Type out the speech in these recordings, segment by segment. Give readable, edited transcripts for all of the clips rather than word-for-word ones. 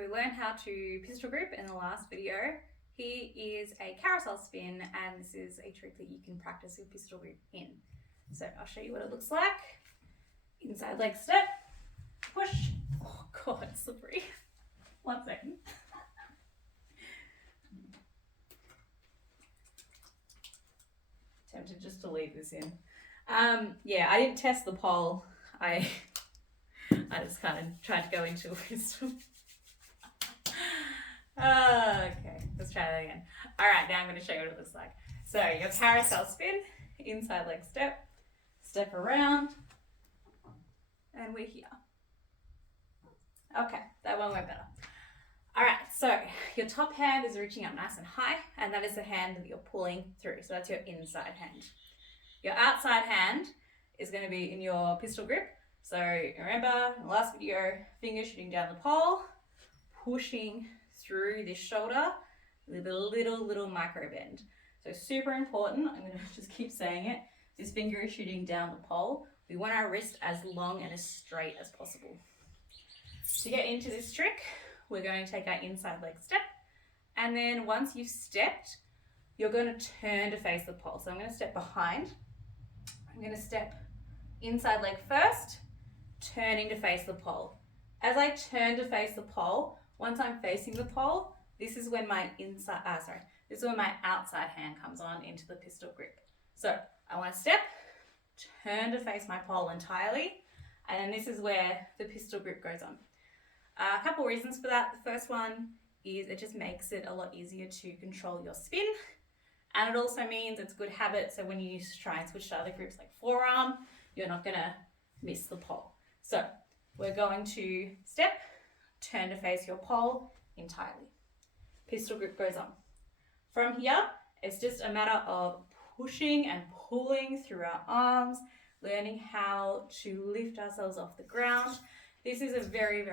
we learned how to pistol grip in the last video. Here is a carousel spin, and this is a trick that you can practice your pistol grip in. So I'll show you what it looks like. Inside leg step, push. Oh God, it's slippery. 1 second. Tempted just to leave this in. Yeah, I didn't test the pole. I just kind of tried to go into wisdom. Okay, let's try that again. All right, now I'm going to show you what it looks like. So your carousel spin, inside leg step, step around, and we're here. Okay, that one went better. All right, so your top hand is reaching up nice and high, and that is the hand that you're pulling through. So that's your inside hand. Your outside hand is going to be in your pistol grip. So remember in the last video, finger shooting down the pole, pushing through this shoulder with a little micro bend. So super important, I'm going to just keep saying it, this finger is shooting down the pole. We want our wrist as long and as straight as possible. To get into this trick, we're going to take our inside leg step, and then once you've stepped, you're going to turn to face the pole. So I'm going to step behind. I'm going to step inside leg first, turning to face the pole. As I turn to face the pole, once I'm facing the pole, this is when my outside hand comes on into the pistol grip. So I want to step, turn to face my pole entirely, and then this is where the pistol grip goes on. A couple reasons for that. The first one is it just makes it a lot easier to control your spin, and it also means it's a good habit, so when you try and switch to other grips like forearm, you're not going to miss the pole. So we're going to step, turn to face your pole entirely. Pistol grip goes on. From here, it's just a matter of pushing and pulling through our arms, learning how to lift ourselves off the ground. This is a very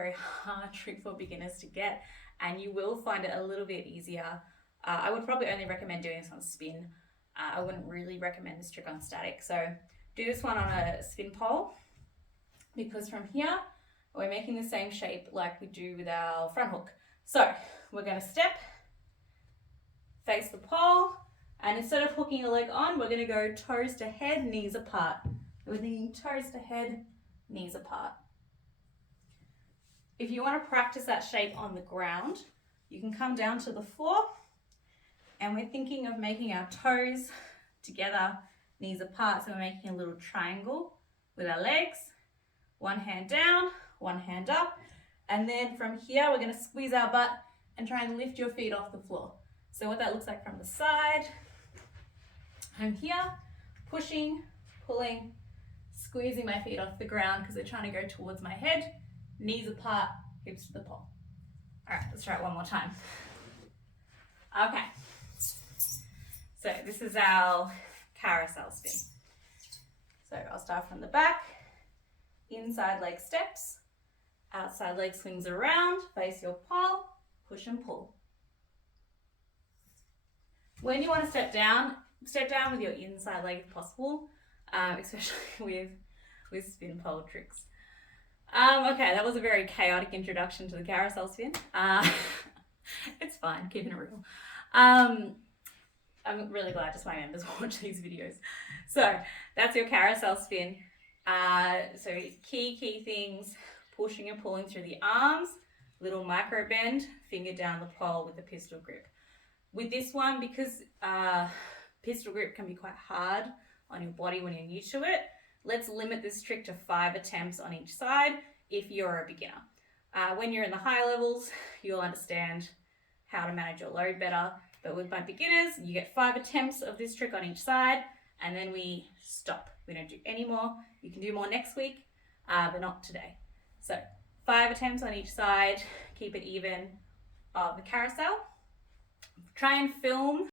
hard trick for beginners to get, and you will find it a little bit easier. I would probably only recommend doing this on spin. I wouldn't really recommend this trick on static. So do this one on a spin pole, because from here, we're making the same shape like we do with our front hook. So we're going to step, face the pole, and instead of hooking a leg on, we're going to go toes to head, knees apart. We're thinking toes to head, knees apart. If you want to practice that shape on the ground, you can come down to the floor, and we're thinking of making our toes together, knees apart. So we're making a little triangle with our legs, one hand down, one hand up, and then from here we're going to squeeze our butt and try and lift your feet off the floor. So what that looks like from the side, I'm here, pushing, pulling, squeezing my feet off the ground because they're trying to go towards my head, knees apart, hips to the pole. All right, let's try it one more time. Okay, so this is our carousel spin. So I'll start from the back, inside leg steps, outside leg swings around, face your pole, push and pull. When you want to step down with your inside leg if possible, especially with spin pole tricks. Okay, that was a very chaotic introduction to the carousel spin. It's fine, keeping it real. I'm really glad just my members watch these videos. So that's your carousel spin. So key things, pushing and pulling through the arms, little micro bend, finger down the pole with the pistol grip. With this one, because pistol grip can be quite hard on your body when you're new to it, let's limit this trick to 5 attempts on each side if you're a beginner. When you're in the higher levels, you'll understand how to manage your load better. But with my beginners, you get 5 attempts of this trick on each side, and then we stop. We don't do any more. You can do more next week, but not today. So 5 attempts on each side, keep it even. The carousel. Try and film